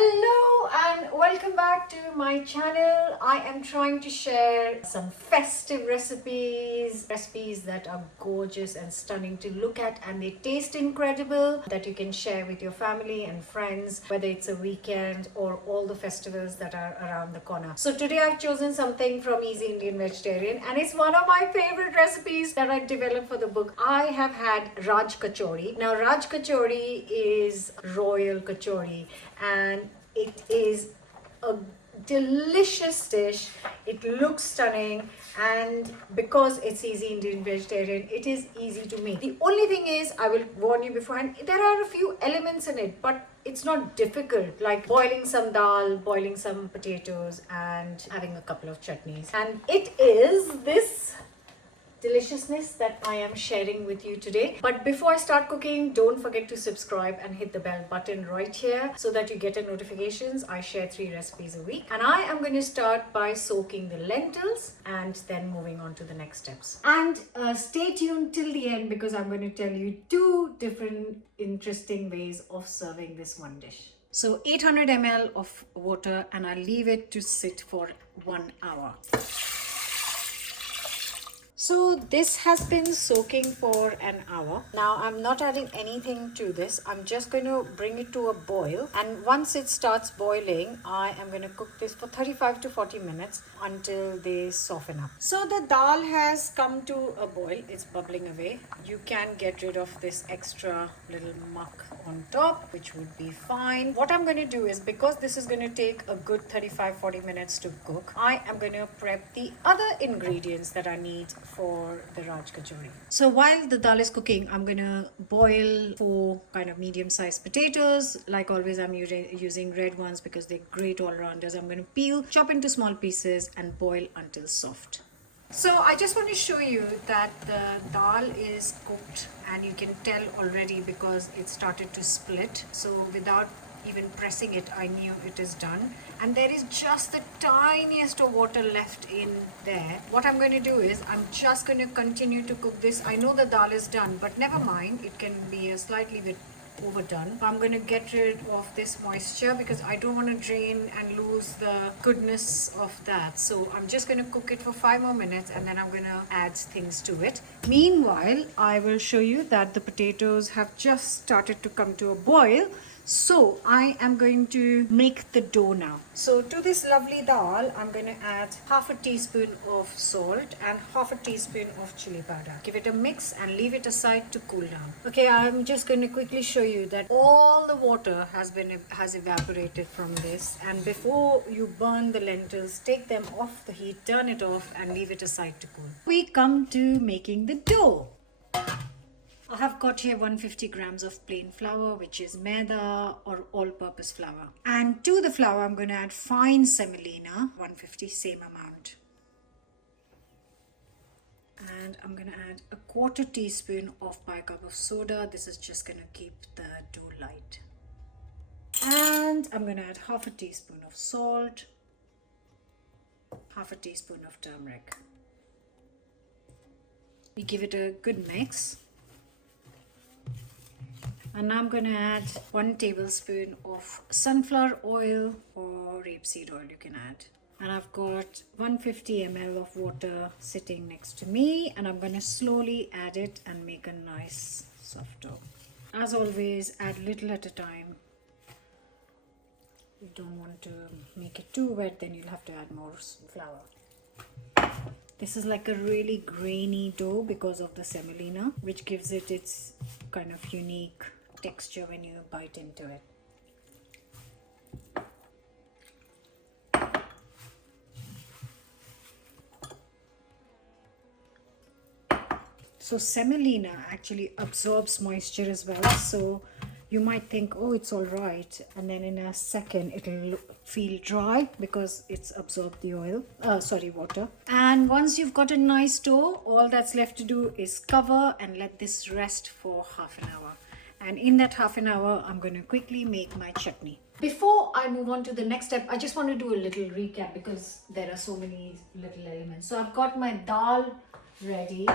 Hello and welcome back to my channel. I am trying to share some festive recipes that are gorgeous and stunning to look at, and they taste incredible, that you can share with your family and friends, whether it's a weekend or all the festivals that are around the corner. So today I've chosen something from Easy Indian Vegetarian, and it's one of my favorite recipes that I developed for the book. I have had Raj Kachori. Now Raj Kachori is royal kachori, and it is a delicious dish. It looks stunning, and because it's Easy Indian Vegetarian, it is easy to make. The only thing is, I will warn you beforehand, there are a few elements in it, but it's not difficult, like boiling some dal, boiling some potatoes, and having a couple of chutneys. And it is this deliciousness that I am sharing with you today. But before I start cooking, don't forget to subscribe and hit the bell button right here so that you get a notifications. I share 3 recipes a week, and I am going to start by soaking the lentils and then moving on to the next steps. And stay tuned till the end, because I'm going to tell you 2 different interesting ways of serving this one dish. So 800 ml of water, and I'll leave it to sit for 1 hour. So this has been soaking for an hour. Now I'm not adding anything to this. I'm just going to bring it to a boil, and once it starts boiling, I am going to cook this for 35 to 40 minutes until they soften up. So the dal has come to a boil. It's bubbling away. You can get rid of this extra little muck on top, which would be fine. What I'm going to do is, because this is going to take a good 35-40 minutes to cook, I am going to prep the other ingredients that I need for the Raj Kachori. So while the dal is cooking, I'm going to boil 4 kind of medium-sized potatoes. Like always, I'm using red ones because they're great all-rounders. I'm going to peel, chop into small pieces, and boil until soft. So I just want to show you that the dal is cooked, and you can tell already because it started to split. So without even pressing it, I knew it is done, and there is just the tiniest of water left in there. What I'm going to do is, I'm just going to continue to cook this. I know the dal is done, but never mind, it can be a slightly bit overdone. I'm going to get rid of this moisture because I don't want to drain and lose the goodness of that. So I'm just going to cook it for 5 more minutes, and then I'm going to add things to it. Meanwhile, I will show you that the potatoes have just started to come to a boil. So I am going to make the dough now. So to this lovely dal, I'm going to add half a teaspoon of salt and half a teaspoon of chili powder. Give it a mix and leave it aside to cool down. Okay, I'm just going to quickly show you that all the water has evaporated from this. And before you burn the lentils, take them off the heat, turn it off, and leave it aside to cool. We come to making the dough. I have got here 150 grams of plain flour, which is maida or all-purpose flour. And to the flour, I'm going to add fine semolina, 150, same amount. And I'm going to add a 1/4 teaspoon of bicarb of soda. This is just going to keep the dough light. And I'm going to add half a teaspoon of salt, half a teaspoon of turmeric. We give it a good mix. And now I'm going to add 1 tablespoon of sunflower oil or rapeseed oil, you can add. And I've got 150 ml of water sitting next to me, and I'm going to slowly add it and make a nice soft dough. As always, add little at a time. You don't want to make it too wet, then you'll have to add more flour. This is like a really grainy dough because of the semolina, which gives it its kind of unique texture when you bite into it. So semolina actually absorbs moisture as well, so you might think, oh, it's all right, and then in a second it'll feel dry because it's absorbed the water. And once you've got a nice dough, all that's left to do is cover and let this rest for half an hour. And in that half an hour, I'm going to quickly make my chutney. Before I move on to the next step, I just want to do a little recap because there are so many little elements. So I've got my dal ready.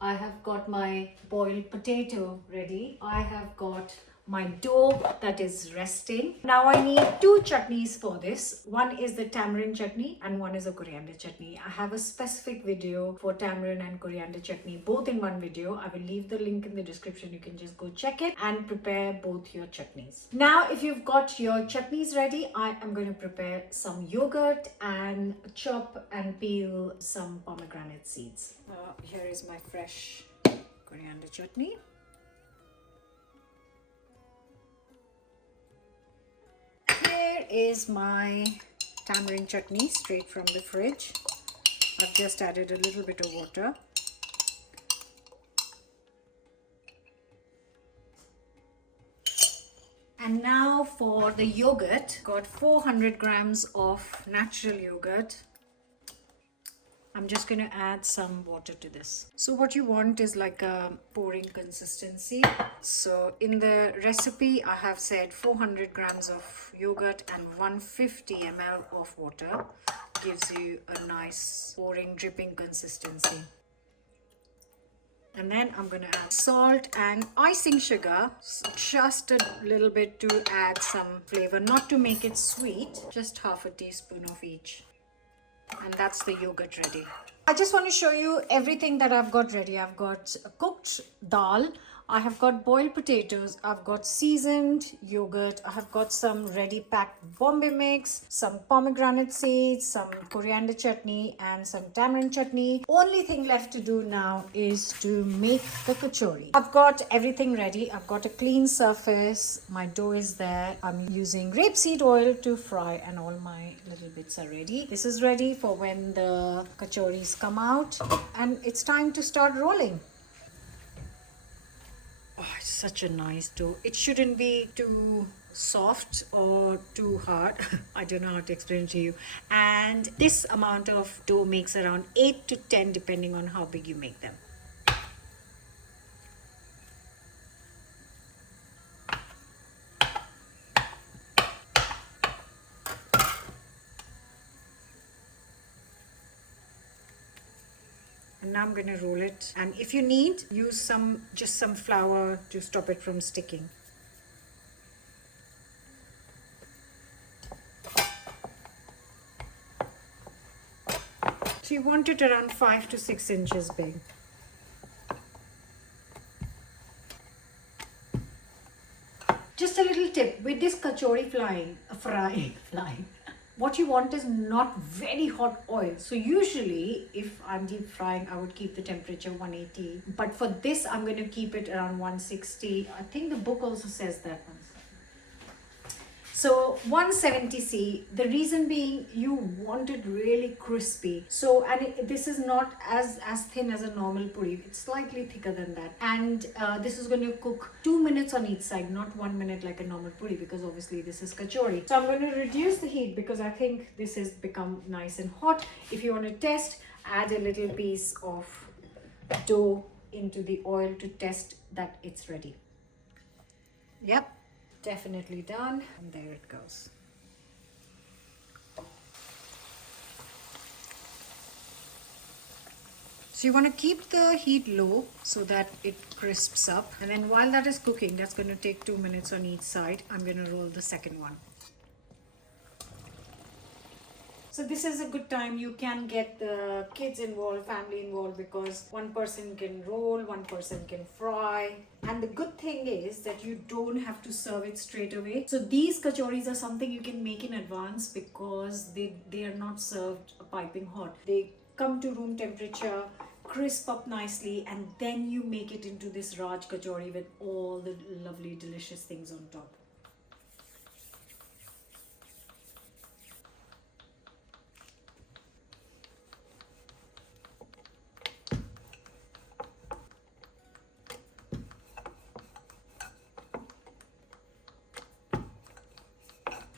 I have got my boiled potato ready. I have got my dough that is resting. Now I need two chutneys for this. One is the tamarind chutney and one is a coriander chutney. I have a specific video for tamarind and coriander chutney, both in one video. I will leave the link in the description. You can just go check it and prepare both your chutneys. Now if you've got your chutneys ready, I am going to prepare some yogurt and chop and peel some pomegranate seeds. Here is my fresh coriander chutney. Here is my tamarind chutney straight from the fridge. I've just added a little bit of water. And now for the yogurt. Got 400 grams of natural yogurt. I'm just going to add some water to this. So what you want is like a pouring consistency. So in the recipe, I have said 400 grams of yogurt and 150 ml of water gives you a nice pouring, dripping consistency. And then I'm going to add salt and icing sugar, just a little bit to add some flavor, not to make it sweet, just half a teaspoon of each. And that's the yogurt ready. I just want to show you everything that I've got ready. I've got cooked dal, I have got boiled potatoes, I've got seasoned yogurt, I have got some ready packed Bombay mix, some pomegranate seeds, some coriander chutney and some tamarind chutney. Only thing left to do now is to make the kachori. I've got everything ready. I've got a clean surface. My dough is there. I'm using rapeseed oil to fry and all my little bits are ready. This is ready for when the kachoris come out and it's time to start rolling. Oh, it's such a nice dough. It shouldn't be too soft or too hard. I don't know how to explain it to you. And this amount of dough makes around 8 to 10 depending on how big you make them. And now I'm going to roll it, and if you need, use just some flour to stop it from sticking. So you want it around 5 to 6 inches big. Just a little tip with this kachori frying. What you want is not very hot oil. So usually if I'm deep frying, I would keep the temperature 180. But for this, I'm going to keep it around 160. I think the book also says that. So 170C, the reason being you want it really crispy. So, and this is not as thin as a normal puri. It's slightly thicker than that. And this is going to cook 2 minutes on each side, not 1 minute like a normal puri, because obviously this is kachori. So I'm going to reduce the heat because I think this has become nice and hot. If you want to test, add a little piece of dough into the oil to test that it's ready. Yep. Definitely done, and there it goes. So you want to keep the heat low so that it crisps up, and then while that is cooking, that's going to take 2 minutes on each side. I'm going to roll the second one. So this is a good time. You can get the kids involved, family involved, because one person can roll, one person can fry. And the good thing is that you don't have to serve it straight away. So these kachoris are something you can make in advance because they are not served piping hot. They come to room temperature, crisp up nicely, and then you make it into this Raj kachori with all the lovely delicious things on top.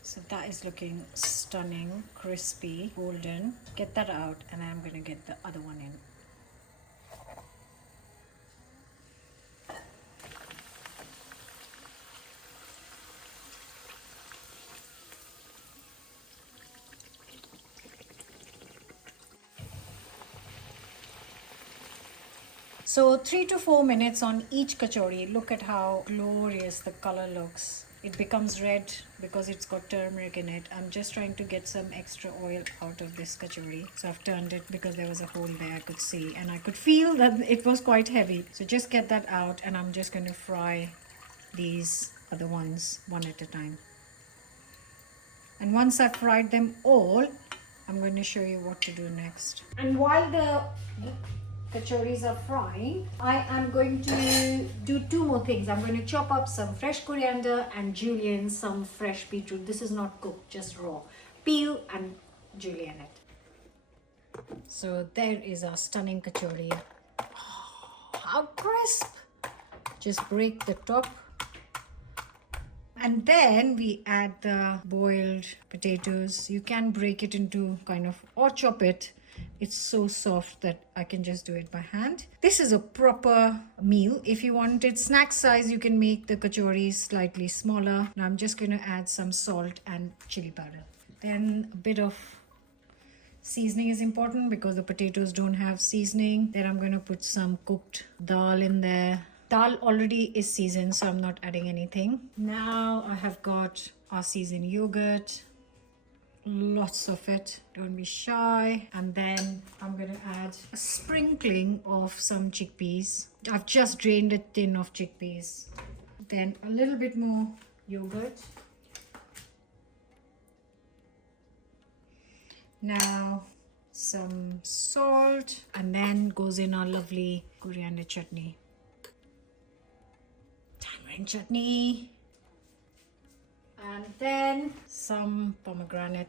So that is looking stunning, crispy, golden. Get that out, and I'm going to get the other one in. So 3 to 4 minutes on each kachori. Look at how glorious the color looks. It becomes red because it's got turmeric in it. I'm just trying to get some extra oil out of this kachori. So I've turned it because there was a hole there I could see. And I could feel that it was quite heavy. So just get that out, and I'm just going to fry these other ones one at a time. And once I've fried them all, I'm going to show you what to do next. And while the kachoris are frying, I am going to do two more things. I'm going to chop up some fresh coriander and julienne some fresh beetroot. This is not cooked, just raw. Peel and julienne it. So there is our stunning kachori. Oh, how crisp! Just break the top. And then we add the boiled potatoes. You can break it into kind of, or chop it. It's so soft that I can just do it by hand. This is a proper meal. If you want it snack size, you can make the kachoris slightly smaller. Now I'm just going to add some salt and chili powder. Then a bit of seasoning is important because the potatoes don't have seasoning. Then I'm going to put some cooked dal in there. Dal already is seasoned, so I'm not adding anything. Now I have got our seasoned yogurt. Lots of it, don't be shy. And then I'm gonna add a sprinkling of some chickpeas. I've just drained a tin of chickpeas. Then a little bit more yogurt. Now some salt, and then goes in our lovely coriander chutney. Tamarind chutney. And then some pomegranate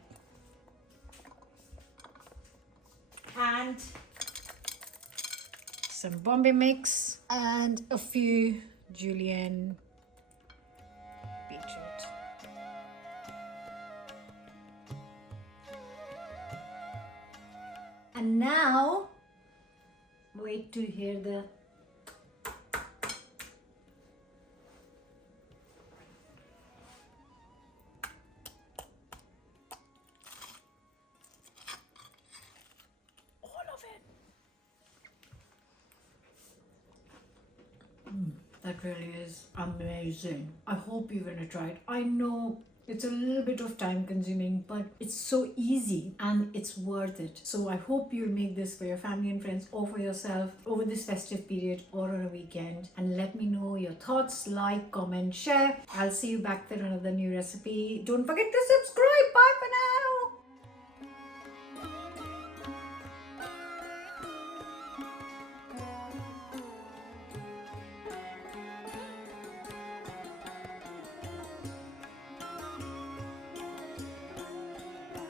and some Bombay mix and a few julienne beetroot. And now wait to hear the That really is amazing. I hope you're gonna try it. I know it's a little bit of time consuming, but it's so easy and it's worth it. So I hope you'll make this for your family and friends or for yourself over this festive period or on a weekend. And let me know your thoughts, like, comment, share. I'll see you back there on another new recipe. Don't forget to subscribe.